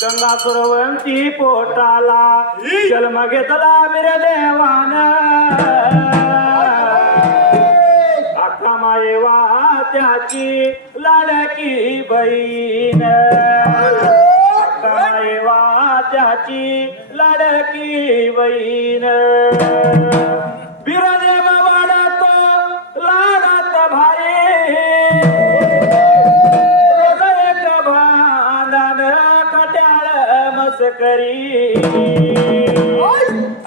गंगा सुरवंती पोटाला जन्म घेतला वीरदेवान अक्का मायवा त्याची लाडकी बहीण अक्का मायवा त्याची लाडकी बहीण वीरदेव वाढतो लाडात भाई करी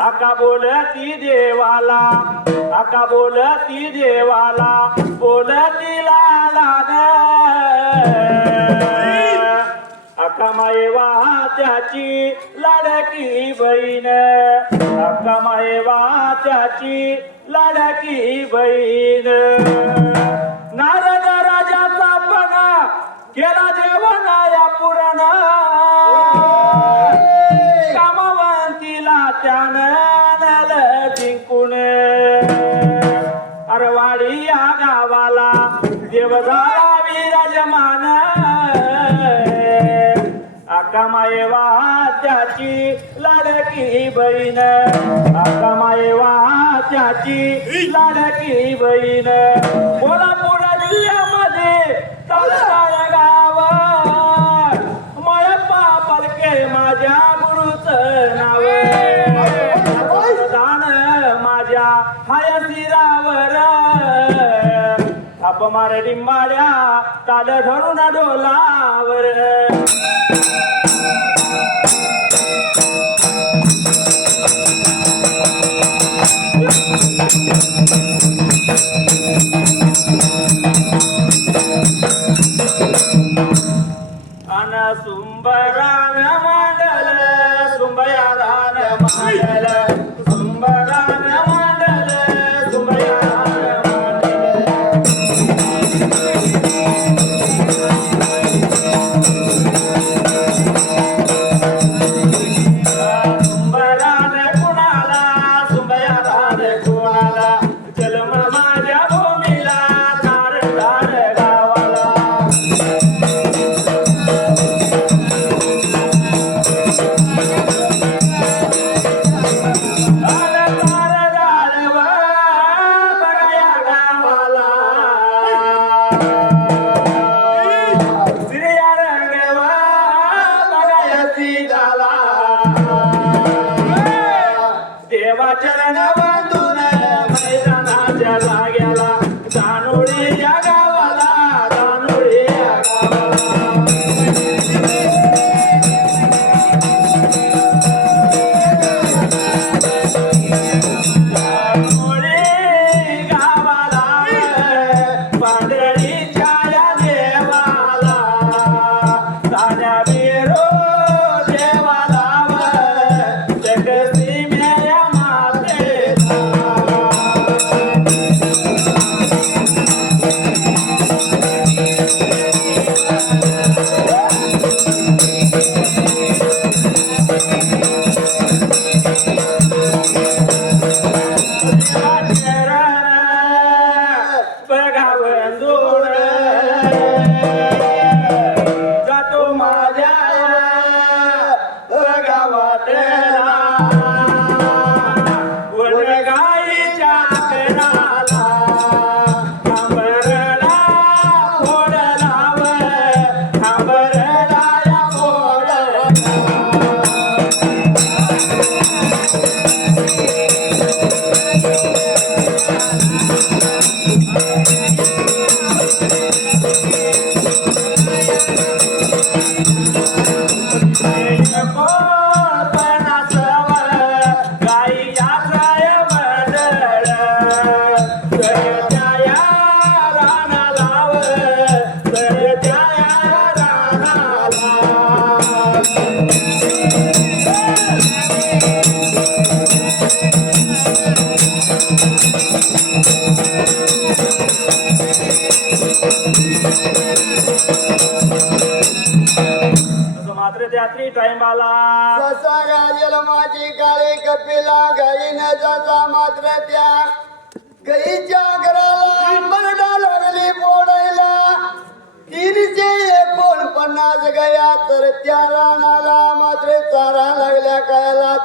आका बोलती देवाला आका बोलती देवाला बोलती लाडान आका मायवा त्याची लाडकी बहीण आका मायवा त्याची लाडकी बहीण नारद राजाचा पणा केला देवाना या पुराणा त्यानं जिंकून अरवाडी या गावाला देवदारा विराजमान आका मायवा त्याची लाडकी बहीण आका मायवा त्याची लाडकी बहीण कोल्हापूर जिल्ह्यामध्ये तालुका गाव मळप्पा पलके माझ्या गुरुचं नाव माझ्या हाय शिरावर थाप मार डिंबाड्या ताल धरून डोलावर अन सुंबरान मांडल सुंबयारान मांडल सुंबरान मांडल सुंबयारान सुंबरान कुणाला सुंबयारान कुणाला जन्म माझ्या भूमीला तारदार गावाला चरण बांधून मैदानाच्या जाग्याला दानोळी या गावाला दानोळी या गावाला दानोळी गावाला पांढरीच्या या देवाला तान्या बिरो देवाला जगती मेया जातो माझ्या गावातला वडगाईच्या कराला खांबरला फोड लाव खांबरला या फोड मात्र त्यात्री टाइम आला जसा गाजल माझी काळी कपिला गाईन जसा मात्र त्या गाईच्या घराला बरडा लागली फोडायला 349 गया तर त्या रानाला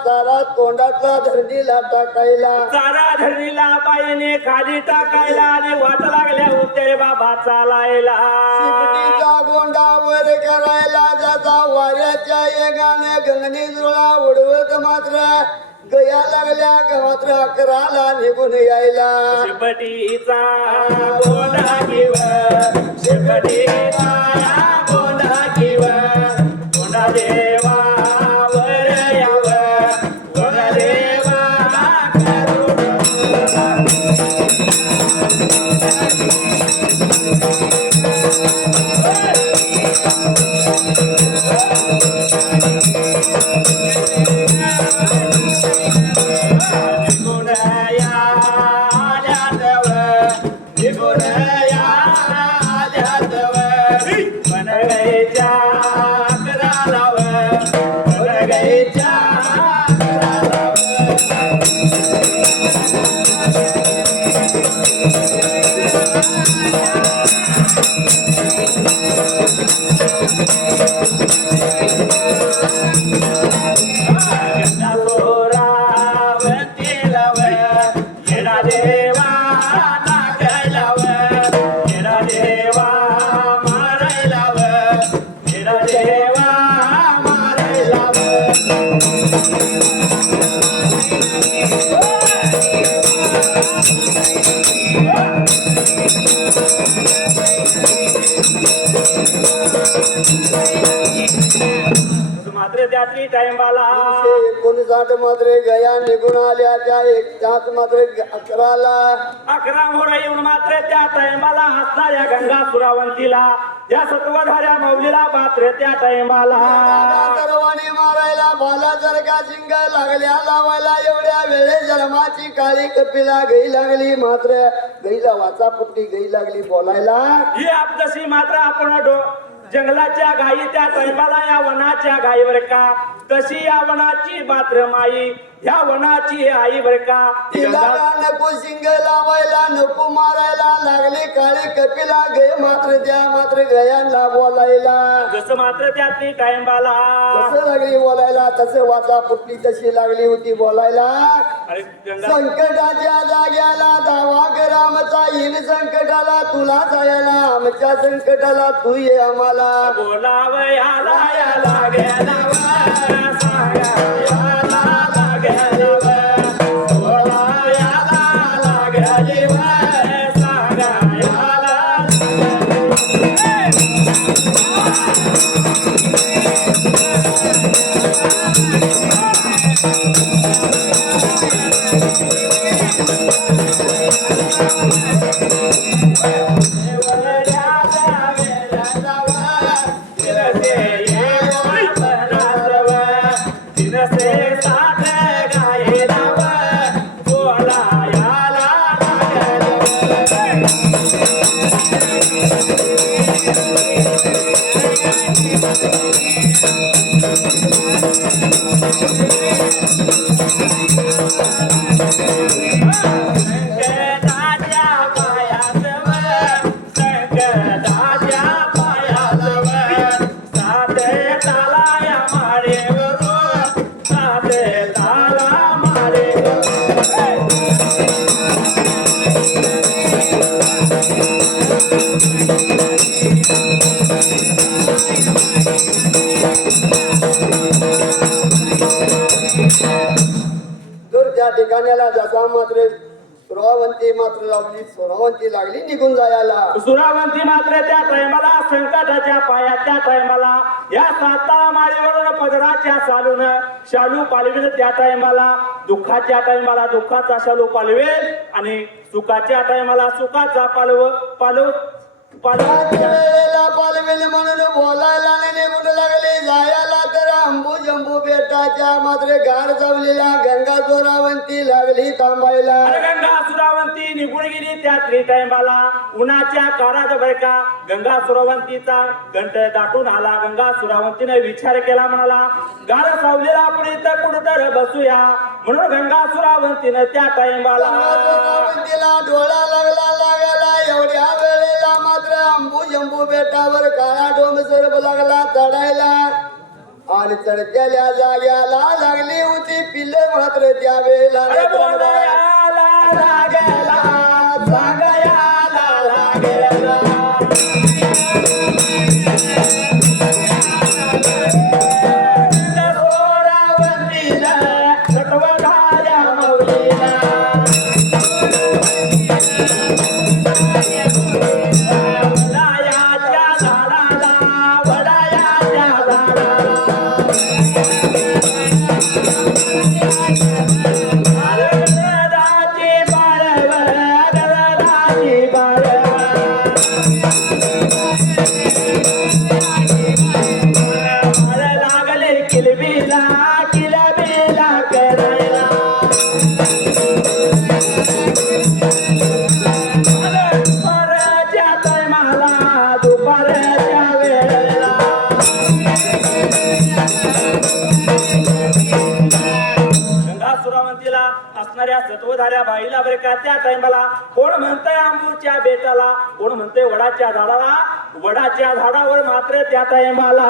चारा तोंडातला धरणीला टाकायला चारा धरणीला बाईने खाली टाकायला आणि वाट लागल्या होत्या बाबा चालायला शिपटीचा गोंडा वर करायला ज्याचा वाऱ्याच्या येगाने गंगणी जुळा उडवत मात्र गया लागल्या का मात्र अकराला निघून यायला शिपटीचा गोंडा किव शिपटीचा गोंडा किव गोंडा देवा वर याव गोंडा देवा मात्र त्यातली टाइमला 1959 मात्र गया निघून आल्या त्या एक त्यात मात्र 11 मोरा येऊन मात्र त्या टाइमाला हसणाऱ्या गंगा सुरावंतीला त्या सत्वधाऱ्या मौलीला मात्र त्या टाइमाला सर्वांनी मारायला भाला जर का शिंग लागल्या लावायला एवढ्या वेळे जन्माची काळी कपिला गई लागली मात्र गईला वाचा फुटली गई लागली बोलायला ही आपदशी मात्र आपण जंगलाच्या गायी त्या टाइमाला या वनाच्या गायीवर का तशी या वनाची मात्र माई ह्या वनाची आई बर का तिला नको शिंग लावायला नको मारायला लागली काळी कपिला गय मात्र त्या मात्र गयांना बोलायला जसं मात्र त्यातली टाइमला कसं लागली बोलायला तसं वाचा फुटली तशी लागली होती बोलायला संकटाच्या जाग्याला दावा कर आमचा येईन संकटाला तुला जायला आमच्या संकटाला तू ये आम्हाला बोलाव याला याला गेला तर त्या ठिकाणाला जसा मात्र सुरावंती मात्र लागली सोनावंती लागली निघून जायला सुरावंती मात्र त्या टायमाला संकटाच्या पायात त्या टायमाला या सातारा माळीवरून पदराच्या सालून शालू पालवेल त्या टायमाला दुःखाच्या टायमाला दुःखाचा शालू पालवेल आणि सुखाच्या टायमाला सुखाचा पालवेल म्हणून बोलायला नाही कुठं लागली जायला तर अंबू जंबू बेटाच्या मात्र गार जवलेला गंगा जोरावंती लागली थांबायला गंगा सुरावंती निघून गेली त्या त्रि टायमाला उन्हाच्या काळात बर का गंगा सुरावंतीचा घंट दाटून आला गंगा सुरावंतीने विचार केला म्हणाला गार सावलेला आपण इथं कुठं बसूया म्हणून गंगा सुरावंतीनं त्या टायमाला जोरावंतीला डोळा लागला एवढ्या वेळेला मात्र अंबू जंबू बेटावर काळा डोम सरब लागला चढायला आणि चढत्याल्या जाग्याला लागली होती पिल्ले मात्र त्या वेळेला अरे बोलायला लागला सांगायला लागला सोरावंतीला सटवधाऱ्या मौलीला वडायाच्या झाडाला वडायाच्या झाडाला गरदाची बाळव गरदाची बाळव लागले किलबिला किलबिला करायला दुपारच्या टायमाला दुपारच्या वेळेला गंगा सुरावंतीला असणाऱ्या सत्वधाऱ्या बाईला बरे का त्या टायमाला कोण म्हणतंय आंबूरच्या बेटाला कोण म्हणतंय वडाच्या झाडाला वडाच्या झाडावर मात्र त्या टायमाला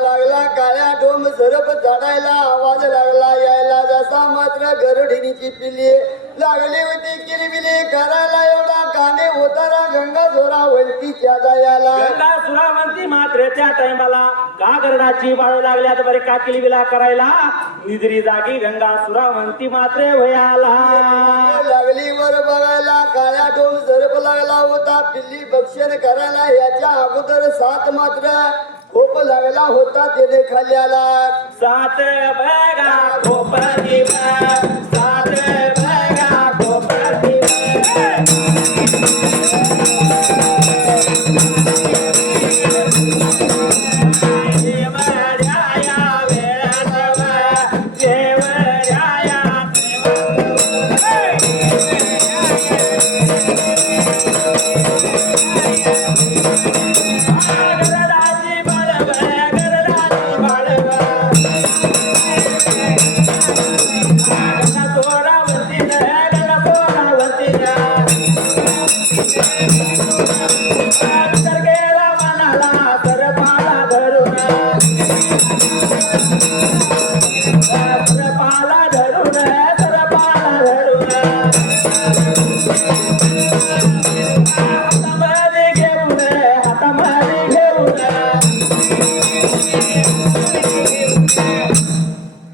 लागला काळ्या डोम सरप चढायला आवाज लागला यायला जसा मात्र गरुडिनीची पिल्ली लागली होती किलबिली करायला एवढा काने होताना गंगा झोरा वंतीच्या जायला गंगा सुरावंती मात्र त्या टायमाला का गरडाची बाळ लागल्यात बरे का किलबिला करायला निद्री जागी गंगा सुरावंती मात्र वयाला लागली वर बघायला काळ्या डोम सरप लागला होता पिल्ली भक्षण करायला याच्या अगोदर सात मात्र खोप लागला होता त्याने खाल्ल्याला सात बघा खोपती सात बघा खोपती गरडाची बाळव गरडाची बाळव गंगा सोरावंतीनं गंगा सोरावंतीनं तर गेला मनाला सरपाला धरून सरपाला धरून सरपाला धरून हातामध्ये घेऊन हातामध्ये घेऊन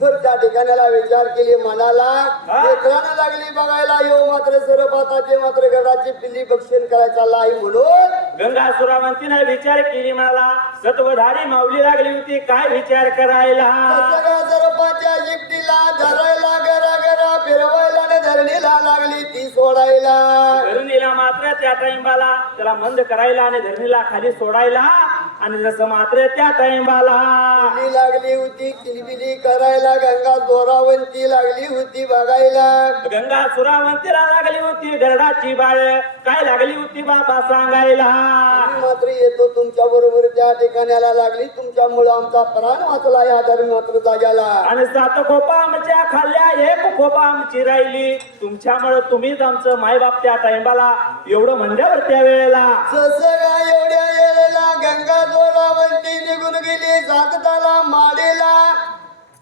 तर त्या ठिकाणाला विचार केली मनाला लेकरांना लागली बघायला येऊ मात्र सरपाताचे मात्र गडाची पिल्ली भक्षण करायला चालला आहे म्हणून गंगा सुरावंतीने विचार केली मला सत्वधारी माऊली लागली होती काय विचार करायला सगळ्या सरपाच्या जिपटीला धरायला गरा गरा फिरवायला आणि धरणीला लागली ती सोडायला धरणीला मात्र त्या टाइमला त्याला मंद करायला आणि धरणीला खाली सोडायला आणि जसं मात्र त्या टाइमला पिल्ली लागली होती किलबिली करायला गंगा जोरावंती लागली होती बघायला गंगा सुरावंतीला लागली होती गरडाची बाळ काय लागली होती बाबा सांगायला आम्ही मात्र येतो तुमच्या बरोबर त्या ठिकाणाला लागली तुमच्यामुळे आमचा प्राण वाचला या धर्म मात्र जाग्याला आणि 7 खोपा आमच्या खाल्ल्या 1 खोपा आमची राहिली तुमच्यामुळे तुम्हीच आमचं मायबाप त्या टाइमला एवढं म्हणल्यावर त्या वेळेला जसं काय एवढ्या वेळेला गंगा जोरावंती निघून गेली जागताला माडेला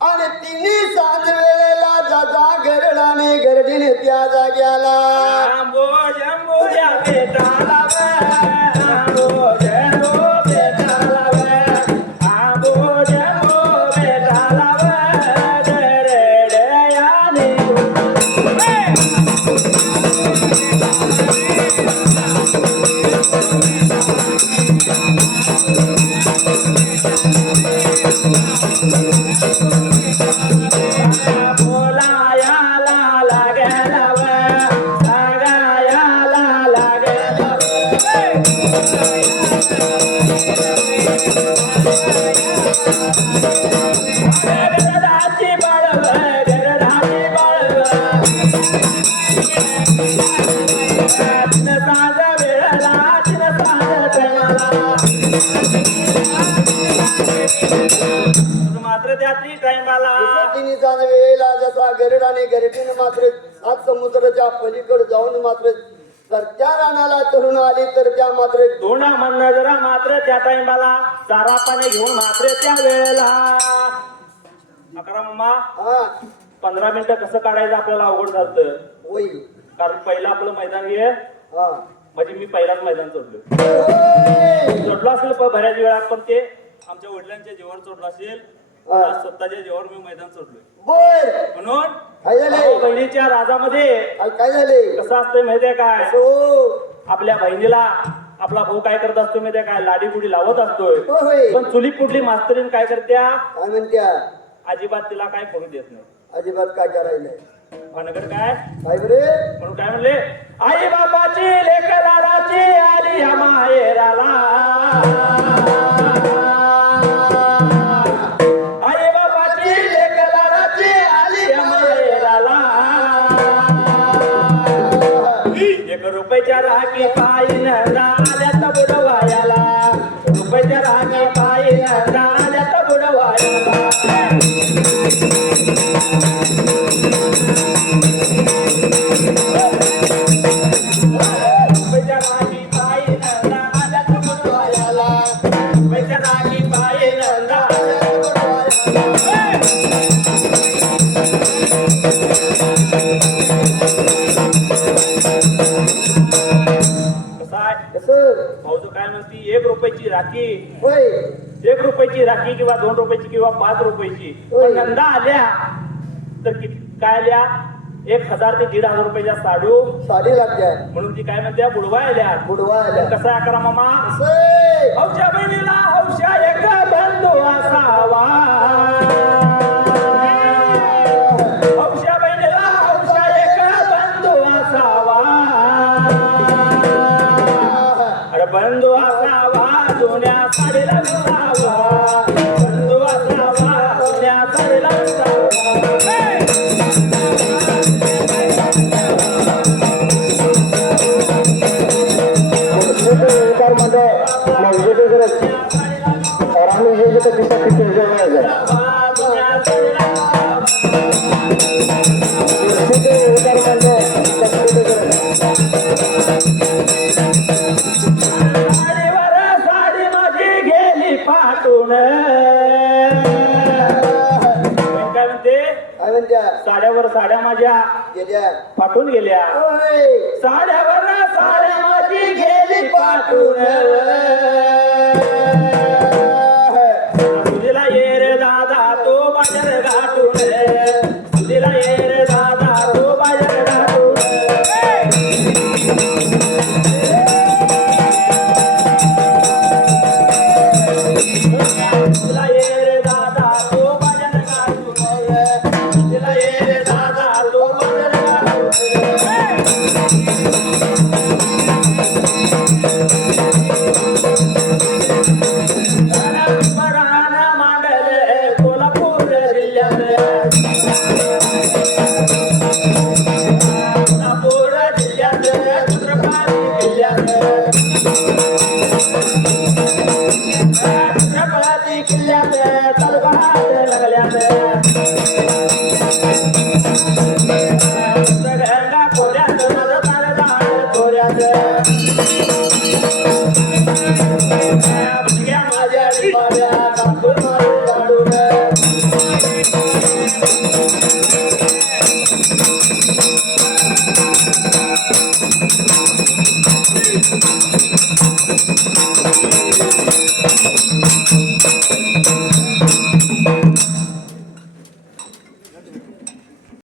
आणि तिन्ही सांज वेळेला जाता गरडाने गरडीने त्या जाग्याला आंबोज आंबोजा बेटाला आंबोज बेटाला आंबोज बेटाला गरड्याने बोलायाला लागलाव सगायाला लागलाव गरडाची बाळव गरडाची बाळव तिन साज वेळेला तिन साज टायमाला मात्र त्या ती टायमाला तिन्ही सांज वेळेला जसा गरडाने गरडीने मात्र सात समुद्राच्या पलीकडे जाऊन मात्र तर त्या रानाला तरुण आली तर त्या मात्र दोंडा म्हणणं जरा मात्र त्या टाइमाला चारा पाणी घेऊन मात्र त्या वेळेला अकरा मामा हा 15 मिनिटं कसं काढायचं आपल्याला अवघड झालं. होय कारण पहिलं आपलं मैदान हे हा म्हणजे मी पहिलाच मैदान चढलो. होय. चढलो असेल पण बऱ्याच वेळा, पण ते आमच्या वडिलांच्या जीवावर चढलो असेल. हा. आज स्वतःच्या जीवावर मी मैदान चढलोय. बर म्हणून काय झालंय? भाऊ बहिणीच्या राजामध्ये काय झाले कसं असतंय माहितीये काय? हो आपल्या बहिणीला आपला भाऊ काय करत असतो माहितीये काय? लाडी गुडी लावत असतोय. होय पण चुली पुटली मास्तरीन काय करत्या? काय म्हणत्या अजिबात तिला काय करू देत नाही. अजिबात काय करायलंय भानगड काय? काय बरे म्हणून काय म्हणले? आई बाबाची लेक लाडाची आली या माहेराला. आई बाबाची लेक लाडाची आली या माहेराला. 1 रुपयाच्या राखी पायी आल्यात बुडवायला. रुपयाच्या राखी पायी आल्यात बुडवायला. कसं भाऊजो काय म्हणती? 1 रुपयाची राखी, होय 1 रुपयाची राखी किंवा 2 रुपयाची किंवा 5 रुपयाची. होय. पण नंदा आल्या तर काय आल्या? 1000 ते 1500 रुपयाच्या साडू. साडी लागत्या म्हणून ती काय म्हणते? बुडवा आल्या. बुडवा आल्या कसा अकरा मामा? कसं हौशा बहिणीला हौशा एक बंधू असावा. हौशा बहिणीला हौशा एक बंधू असावा. अरे बंधू असावा जुन्या साडीला विसावा. बंधू असावा जुन्या साडीला विसावा. साडी माझी गेली पाठून. काय म्हणते? काय म्हणत्या साड्यावर साड्या माझ्या गेल्या पाठून गेल्या. होय साड्यावर साड्या माझी गेली पाठून. तुझीला ये रे दादा तो बाजार गाठून. तुझीला ये रे दादा तो बाजार गाठून. तुला ये रे दादा तो बाजार गाठून. तुला ये रे दादा तो बाजार गाठून. मराणा मांडले कोल्हापूर जिल्ह्यात. कोल्हापूर जिल्ह्यात छत्रपती किल्ल्यात. छत्रपती किल्ल्यात तलवार लागल्यात. सगळ्यांना कोऱ्यात माझं तारदार कोऱ्यात. माझ्या डिपाऱ्या कापूर मारून काढून.